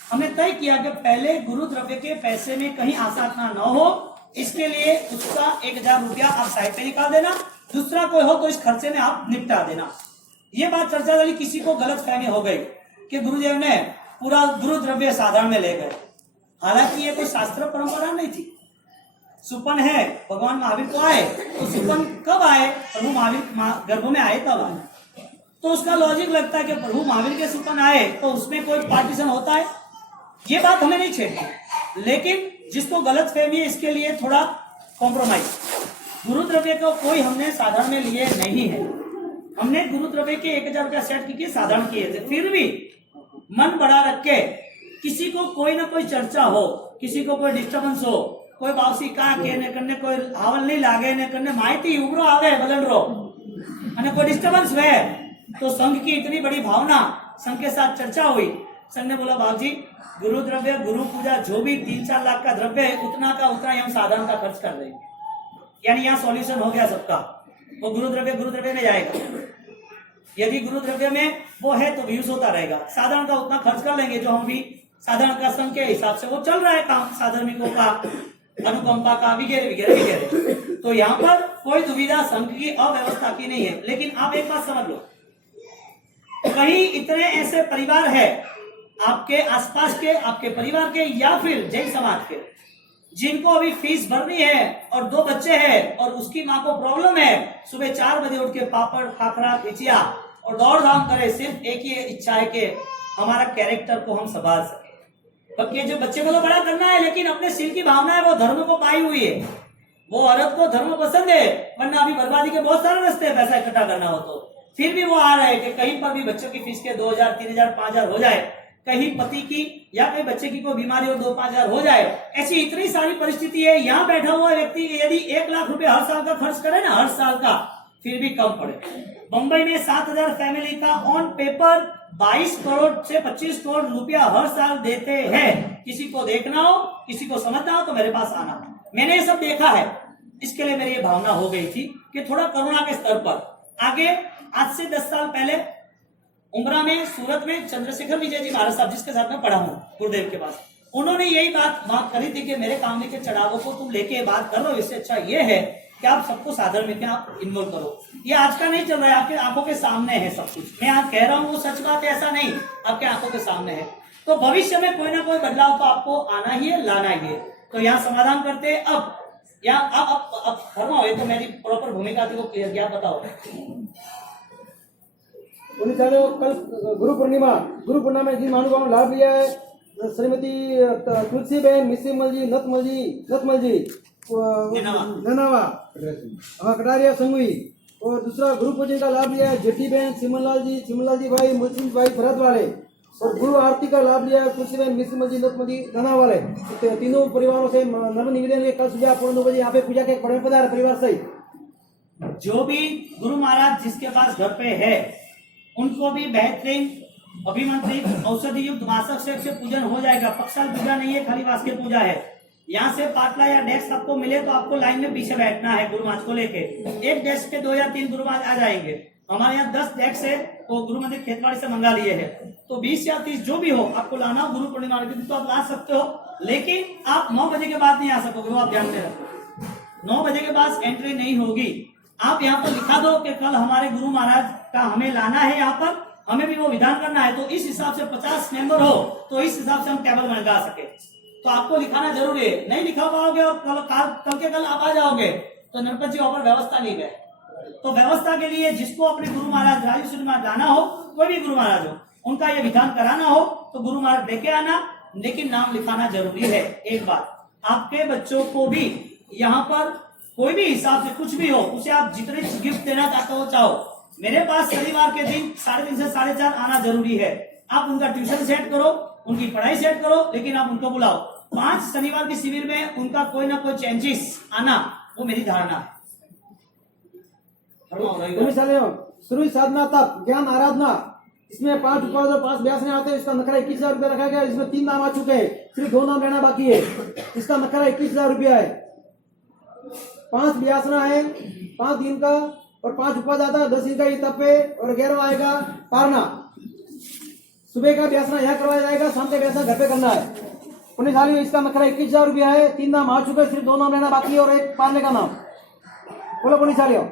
हमने तय किया कि पहले गुरु द्रव्य के पैसे में कहीं आसाना न हो, इसके लिए उसका 1000 रुपया आप साइड पे निकाल देना, दूसरा कोई हो तो इस खर्चे में आप निपटा देना। ये बात चर्चा वाली किसी को गलत फहमी हो गई, कि गुरुदेव ने पूरा गुरु द्रव्य साधारण में ले गए। हालांकि ये कोई शास्त्र परंपरा नहीं थी। सुपन है, भगवान महावीर को आए तो सुपन कब आए? प्रभु महावीर गर्भ में आए तब आए। तो उसका लॉजिक लगता है कि प्रभु महावीर के सुपन आए तो उसमें कोई पार्टीशन होता है। ये बात हमें नहीं छेड़ती, लेकिन जिसको गलत फहमी है इसके लिए थोड़ा कॉम्प्रोमाइज। गुरु द्रव्य को कोई हमने साधारण में लिए नहीं है। हमने गुरु द्रव्य के 1000 रुपया सेट किए साधारण किए थे। फिर भी मन बड़ा रख के किसी को कोई ना कोई चर्चा हो, किसी को कोई डिस्टर्बेंस हो, कोई बावसी का कहने करने कोई हावल नहीं लागे ने करने माहिती उभरो आवे बदल रो અને कोई डिस्टर्बेंस हुए तो संघ की इतनी बड़ी भावना, संघ के साथ चर्चा हुई। संघ ने बोला बाबू जी गुरु द्रव्य गुरु पूजा जो भी 3-4 लाख का द्रव्य है उतना का उतना ही हम साधारण का खर्च कर रहे हैं। यानी यहाँ सॉल्यूशन हो गया सबका। वो गुरु द्रव्य में जाएगा। यदि गुरु द्रव्य में वो है तो यूज होता रहेगा। साधारण का उतना खर्च कर लेंगे जो हम भी साधारण का संघ के हिसाब से वो चल रहा है काम, साधर्मिकों का, अनुकंपा का वगैरह। तो यहाँ पर कोई दुविधा संघ की अव्यवस्था की नहीं है। लेकिन आप एक बात समझ लो, कहीं इतने ऐसे परिवार है आपके आसपास के, आपके परिवार के या फिर जैन समाज के, जिनको अभी फीस भरनी है और 2 बच्चे हैं और उसकी माँ को प्रॉब्लम है, सुबह 4 बजे उठ के पापड़ खाखरा खिचिया और दौड़ धाम करे, सिर्फ एक ही इच्छा है कि हमारा कैरेक्टर को हम संभाल सके। बाकी जो बच्चे को तो बड़ा करना है, लेकिन अपने सिर की भावना है वो धर्म को पाई हुई है। वो औरत को धर्म पसंद है, वरना अभी बर्बादी के बहुत सारे रास्ते हैं पैसा इकट्ठा करना हो तो। फिर भी वो आ रहे हैं कि कहीं पर भी बच्चों की फीस के 2000, 3000, 5000 हो जाए, कहीं पति की या कहीं बच्चे की कोई बीमारी हो 2-5 हो जाए। ऐसी इतनी सारी परिस्थिति है। यहाँ बैठा हुआ व्यक्ति यदि 1 लाख रुपए हर साल का खर्च करे ना, हर साल का, फिर भी कम पड़े। मुंबई में 7000 फैमिली का ऑन पेपर 22 करोड़ से 25 करोड़ रुपया हर साल देते हैं। किसी को देखना हो, किसी को समझना हो तो मेरे पास आना। मैंने ये सब देखा है, इसके लिए मेरी ये भावना हो गई थी कि थोड़ा करुणा के स्तर पर आगे। आज से 10 साल पहले उमरा में, सूरत में चंद्रशेखर विजय जी महाराज साहब, जिसके साथ मैं पढ़ा हूँ गुरुदेव के पास, उन्होंने यही बात करी थी कि मेरे काम के चढ़ावों को तुम लेके बात कर रहे हो, इससे अच्छा ये है कि आप सबको साधन में आप इन्वॉल्व करो। ये आज का नहीं चल रहा है, आपके आंखों के सामने है सब कुछ। मैं आज कह रहा हूँ वो सच बात है ऐसा नहीं, आपके आंखों के सामने है। तो भविष्य में कोई ना कोई बदलाव तो आपको आना ही है, लाना ही है। तो यहाँ समाधान करते अब फरमाओ, ये तो मेरी प्रॉपर भूमिका थी वो क्लियर किया। बताओ कल गुरु पूर्णिमा में जिन महानुभावों ने लाभ लिया है, श्रीमती तुलसीबेन मिश्रीमल जी, नतमल जी ननावा, कटारिया संगवी, और दूसरा गुरु पूजन का लाभ लिया है जेठी बहन सिमनलाल जी भाई, मुलसिम भाई भरत वाले, और गुरु आरती का लाभ लिया है तुलसीबेन मिश्रीमल जी, नतमल जी नना वाले। तीनों परिवारों से नर्म निवेदन है, कल सुबह 9:15 बजे यहाँ पे पूजा के बड़े पधार परिवार सहित। जो भी गुरु महाराज जिसके पास घर पे है उनको भी बेहतरीन अभिमंत्रित औषधि युक्त वासक से पूजन हो जाएगा। पक्षाल पूजा नहीं है, खाली वासके पूजा है। यहाँ से पाटला या डेस्क आपको मिले तो आपको लाइन में पीछे बैठना है गुरु महाराज को लेके। एक डेस्क पे 2 या 3 गुरु महाराज आ जाएंगे। हमारे यहाँ 10 डेस्क है, वो गुरु मंदिर खेतवाड़ी से मंगा लिए है। तो 20 या 30 जो भी हो आपको लाना हो गुरु पूर्णिमा के दिन तो आप ला सकते हो, लेकिन आप 9 बजे के बाद नहीं आ सकोगे, वो आप ध्यान में रखो। 9 बजे के बाद एंट्री नहीं होगी। आप यहाँ पर लिखा दो कि कल हमारे गुरु महाराज का हमें लाना है, यहाँ पर हमें भी वो विधान करना है। तो इस हिसाब से 50 मेंबर हो तो इस हिसाब से हम टेबल मंगा सके। तो आपको लिखाना जरूरी है। नहीं लिखा पाओगे और कल के कल आप आ जाओगे तो नरपत जी वहां पर व्यवस्था नहीं गए। तो व्यवस्था के लिए जिसको अपने गुरु महाराज राजेश्वर महाराज लाना हो, कोई भी गुरु महाराज हो, उनका ये विधान कराना हो तो गुरु महाराज लेके आना, लेकिन नाम लिखाना जरूरी है। एक बात, आपके बच्चों को भी यहाँ पर कोई भी हिसाब से कुछ भी हो, उसे आप जितने गिफ्ट देना चाहते हो चाहो। मेरे पास शनिवार के दिन 3:30 से 4:30 आना जरूरी है। आप उनका ट्यूशन सेट करो, उनकी पढ़ाई सेट करो, लेकिन आप उनको बुलाओ। 5 शनिवार के शिविर में उनका कोई ना कोई चेंजेस आना, वो मेरी धारणा है। शुरू साधना तक ज्ञान आराधना, इसमें 5 उपाय और 5 व्यासने आते हैं। इसका नखरा 21,000 रुपया रखा गया। इसमें 3 नाम आ चुके हैं, सिर्फ 2 नाम लेना बाकी है। इसका नखरा 21,000 रुपया है। 5 व्यासना है 5 दिन का, और 5 उपवास आता है 10 दिन का ये तप है, और 11वां आएगा पारना। सुबह का व्यासना यहाँ करवाया जाएगा, शाम का व्यासना घर पे करना है। पुण्यशाली इसका नखरा 21,000 रुपया है। 3 नाम आ चुके हैं, सिर्फ 2 नाम लेना बाकी है और एक पारने का नाम। बोलो पुण्यशाली हो।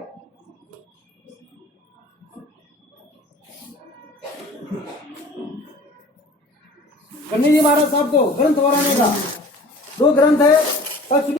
गणेश जी महाराज साहब को ग्रंथ बनाने का 2 ग्रंथ है। कल